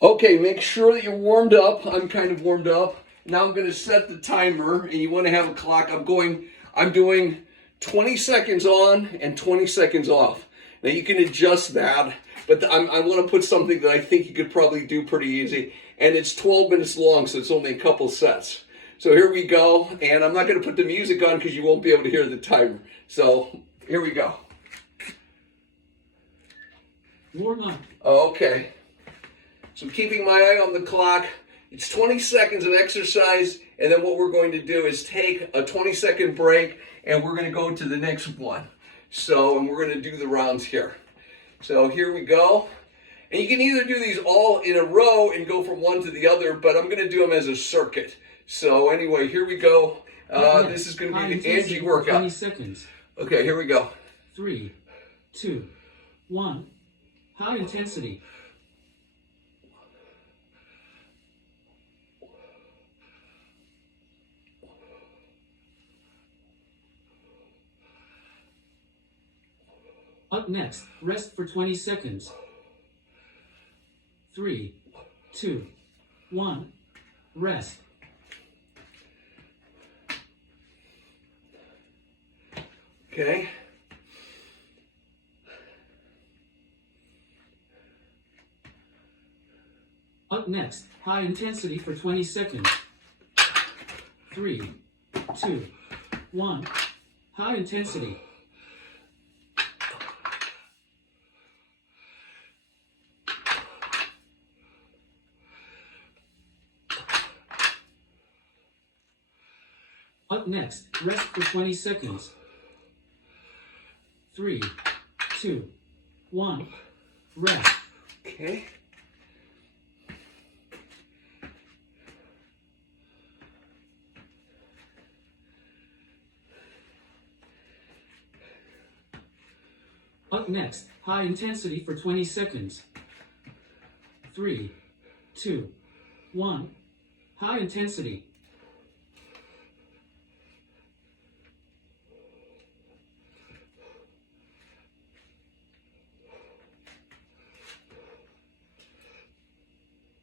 Okay, make sure that you're warmed up. I'm kind of warmed up. Now I'm going to set the timer, and you want to have a clock. I'm doing 20 seconds on and 20 seconds off. Now you can adjust that, but I want to put something that I think you could probably do pretty easy. And it's 12 minutes long, so it's only a couple sets. So here we go, and I'm not going to put the music on because you won't be able to hear the timer. So here we go. Warm up. Okay. So I'm keeping my eye on the clock. It's 20 seconds of exercise, and then what we're going to do is take a 20-second break, and we're going to go to the next one. So, and we're going to do the rounds here. So here we go. And you can either do these all in a row and go from one to the other, but I'm going to do them as a circuit. So anyway, here we go. This is going to be the Angie workout. 20 seconds. Okay, here we go. 3, 2, 1. High intensity. Up next, rest for 20 seconds. 3, 2, 1. Rest. Okay. Up next, high intensity for 20 seconds. 3, 2, 1. High intensity. Up next, rest for 20 seconds. 3, 2, 1. Rest. Okay. Up next, high intensity for 20 seconds. 3, 2, 1. High intensity.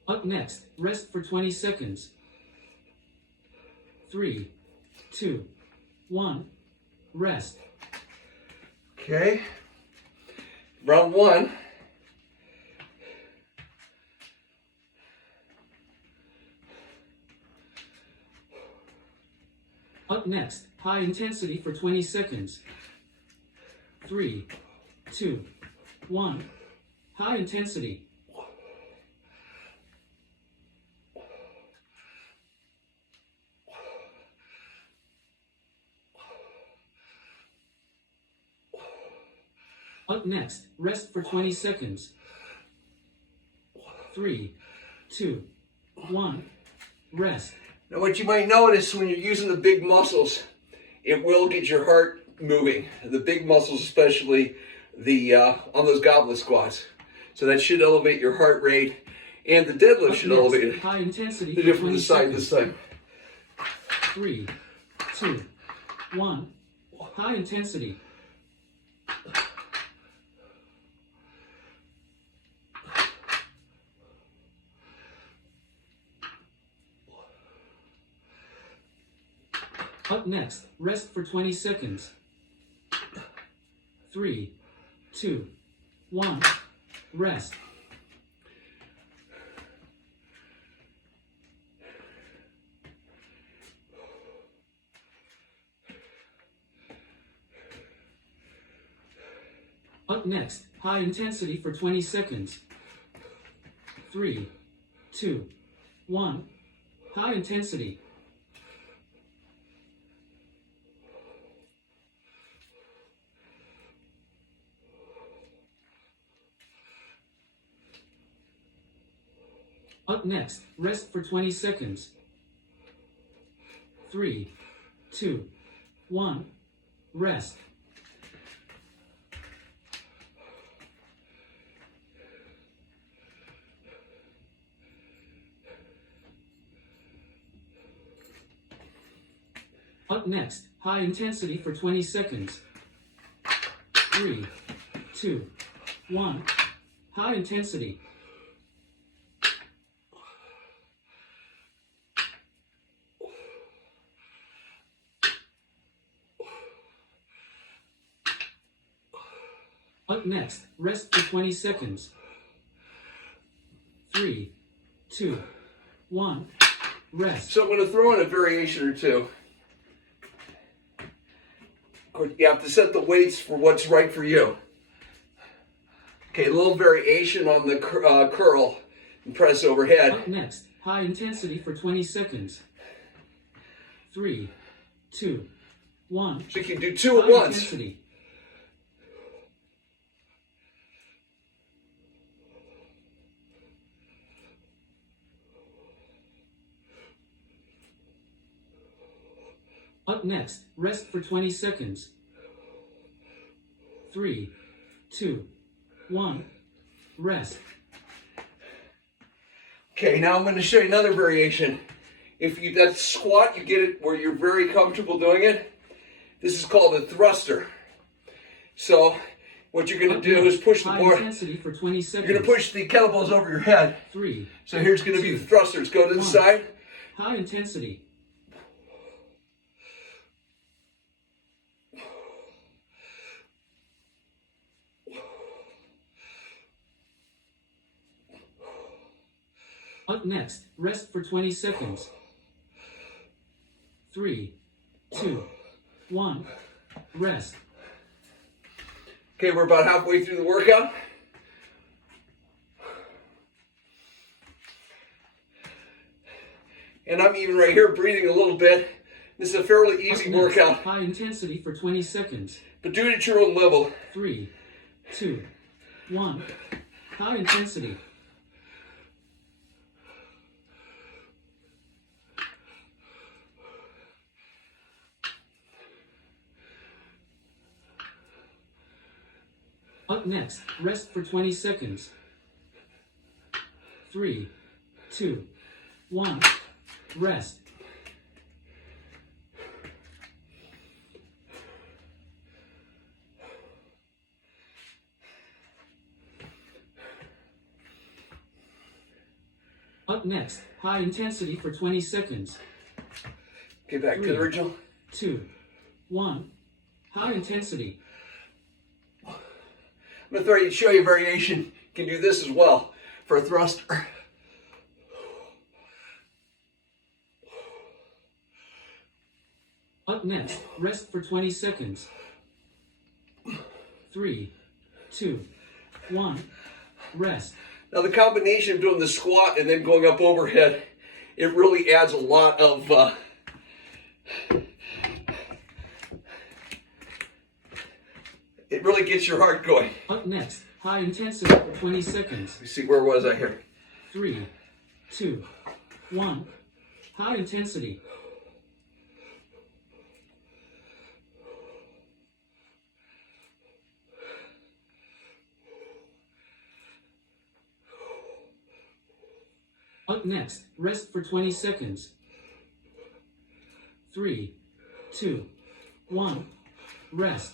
Up next, rest for 20 seconds. 3, 2, 1. Rest. Okay. Round one. Up next, high intensity for 20 seconds. 3, 2, 1. High intensity. Up next, rest for 20 seconds. 3, 2, 1. Rest. Now what you might notice when you're using the big muscles, it will get your heart moving. The big muscles, especially the on those goblet squats. So that should elevate your heart rate, and the deadlift should elevate it. High intensity. The different side this time. 3, 2, 1. High intensity. Up next, rest for 20 seconds. 3, 2, 1. Rest. Up next, high intensity for 20 seconds. 3, 2, 1. High intensity. Up next, rest for 20 seconds. 3, 2, 1. Rest. Up next, high intensity for 20 seconds. 3, 2, 1. High intensity. Up next, rest for 20 seconds. 3, 2, 1, rest. So I'm going to throw in a variation or two. Of course, you have to set the weights for what's right for you. Okay, a little variation on the curl and press overhead. Up next, high intensity for 20 seconds. 3, 2, 1. So you can do two at High once. intensity. Up next, rest for 20 seconds. 3, 2, 1, rest. Okay, now I'm going to show you another variation. If you that squat, you get it where you're very comfortable doing it. This is called a thruster. So what you're going to do is push the high bar. Intensity for 20 seconds. You're going to push the kettlebells over your head. 3. So here's going to be the thrusters. Go to the 1. side. High intensity. Up next, rest for 20 seconds. 3, 2, 1, rest. Okay, we're about halfway through the workout. And I'm even right here breathing a little bit. This is a fairly easy Up next, workout, high intensity for 20 seconds. but do it at your own level. 3, 2, 1, high intensity. Up next, rest for 20 seconds. 3, 2, 1, rest. Up next, high intensity for 20 seconds. Get back to the original. 2, 1, high intensity. I'm going to show you a variation. You can do this as well for a thruster. Up next, rest for 20 seconds. 3, 2, 1, rest. Now the combination of doing the squat and then going up overhead, it really adds a lot of it really gets your heart going. Up next, high intensity for 20 seconds. Let me see, where was I here? 3, 2, 1, high intensity. Up next, rest for 20 seconds. 3, 2, 1, rest.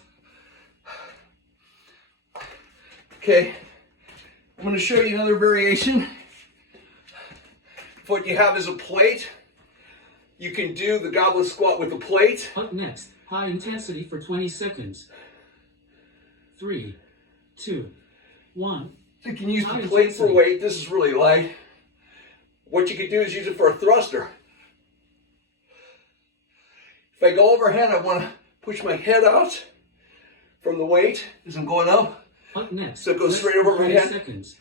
Okay, I'm going to show you another variation. What you have is a plate. You can do the goblet squat with a plate. Up next, high intensity for 20 seconds. 3, 2, 1. So you can use High the plate for intensity. weight. This is really light. What you could do is use it for a thruster. If I go overhead, I want to push my head out from the weight as I'm going up. Up next, So it goes rest straight for over my 20 head. seconds.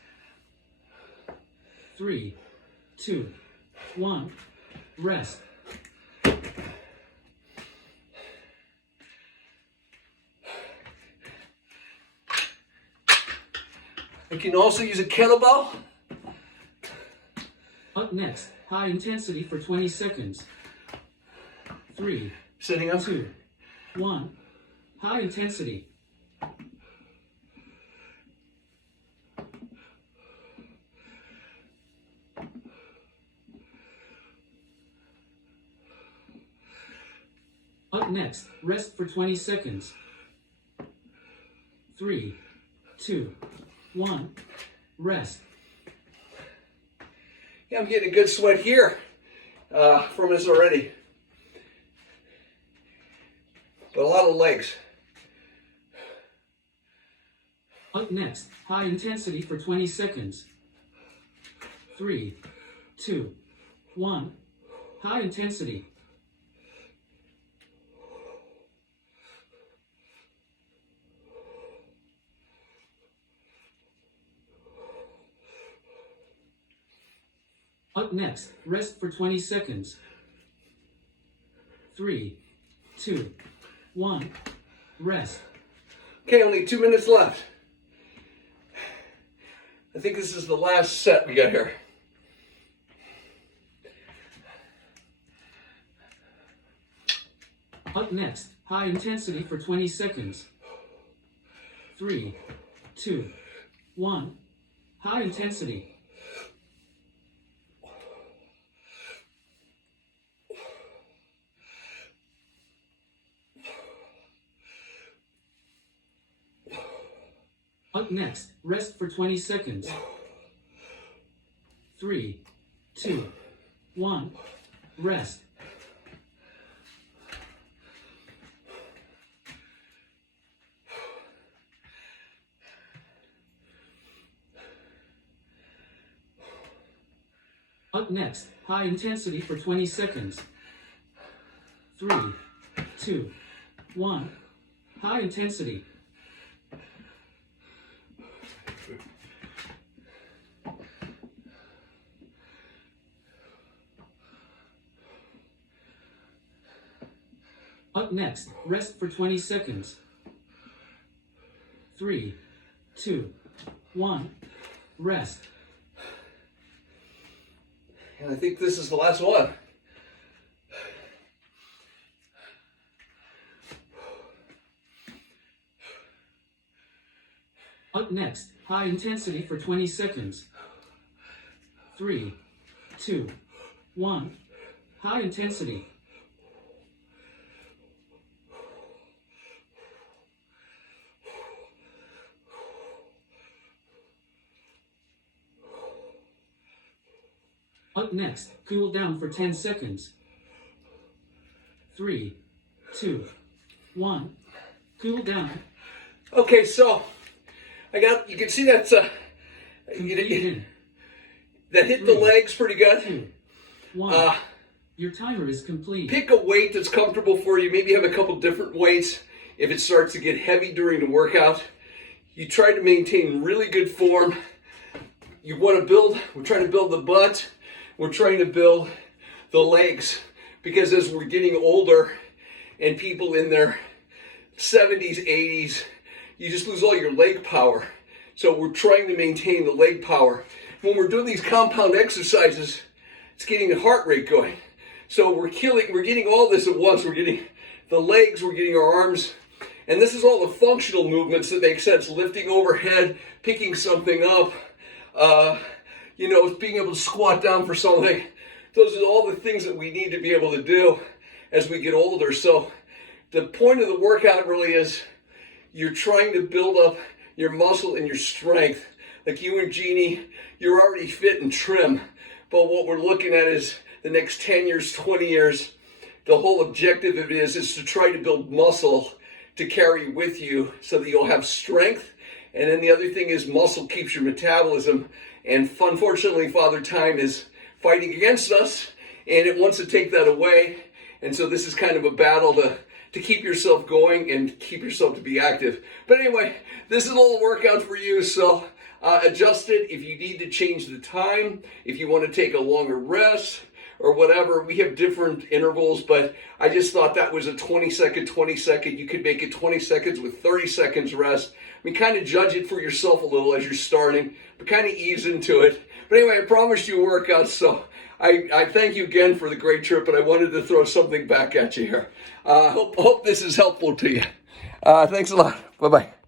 3, 2, 1, rest. I can also use a kettlebell. Up next, high intensity for 20 seconds. 3, Sitting up. 2, 1, high intensity. Up next, rest for 20 seconds. 3, 2, 1, rest. Yeah, I'm getting a good sweat here from this already. But a lot of legs. Up next, high intensity for 20 seconds. 3, 2, 1. High intensity. Up next, rest for 20 seconds. 3, 2, 1. Rest. Okay, only 2 minutes left. I think this is the last set we got here. Up next, high intensity for 20 seconds. 3, 2, 1. High intensity. Up next, rest for 20 seconds. 3, 2, 1. Rest. Up next, high intensity for 20 seconds. 3, 2, 1. High intensity. Up next, rest for 20 seconds. 3, 2, 1. Rest. And I think this is the last one. Up next, high intensity for 20 seconds. 3, 2, 1. High intensity. Up next, cool down for 10 seconds. 3, 2, 1. Cool down. Okay, so you can see that's that hit the legs pretty good. 2, 1. Your timer is complete. Pick a weight that's comfortable for you. Maybe have a couple different weights. If it starts to get heavy during the workout, you try to maintain really good form. You want to build, we're trying to build the butt. We're trying to build the legs, because as we're getting older and people in their 70s, 80s, you just lose all your leg power. So we're trying to maintain the leg power. When we're doing these compound exercises, it's getting the heart rate going. So we're getting all this at once. We're getting the legs, we're getting our arms, and this is all the functional movements that make sense. Lifting overhead, picking something up, being able to squat down for something. Those are all the things that we need to be able to do as we get older. So the point of the workout really is you're trying to build up your muscle and your strength. Like you and Jeannie, you're already fit and trim. But what we're looking at is the next 10 years, 20 years, the whole objective of it is to try to build muscle to carry with you so that you'll have strength. And then the other thing is muscle keeps your metabolism. And unfortunately, Father Time is fighting against us, and it wants to take that away. And so this is kind of a battle to keep yourself going and keep yourself to be active. But anyway, this is a little workout for you. So adjust it if you need to change the time, if you want to take a longer rest or whatever. We have different intervals, but I just thought that was a 20 second. You could make it 20 seconds with 30 seconds rest. I mean, kind of judge it for yourself a little as you're starting, but kind of ease into it. But anyway, I promised you a workout, so I thank you again for the great trip, but I wanted to throw something back at you here. Hope this is helpful to you. Thanks a lot. Bye-bye.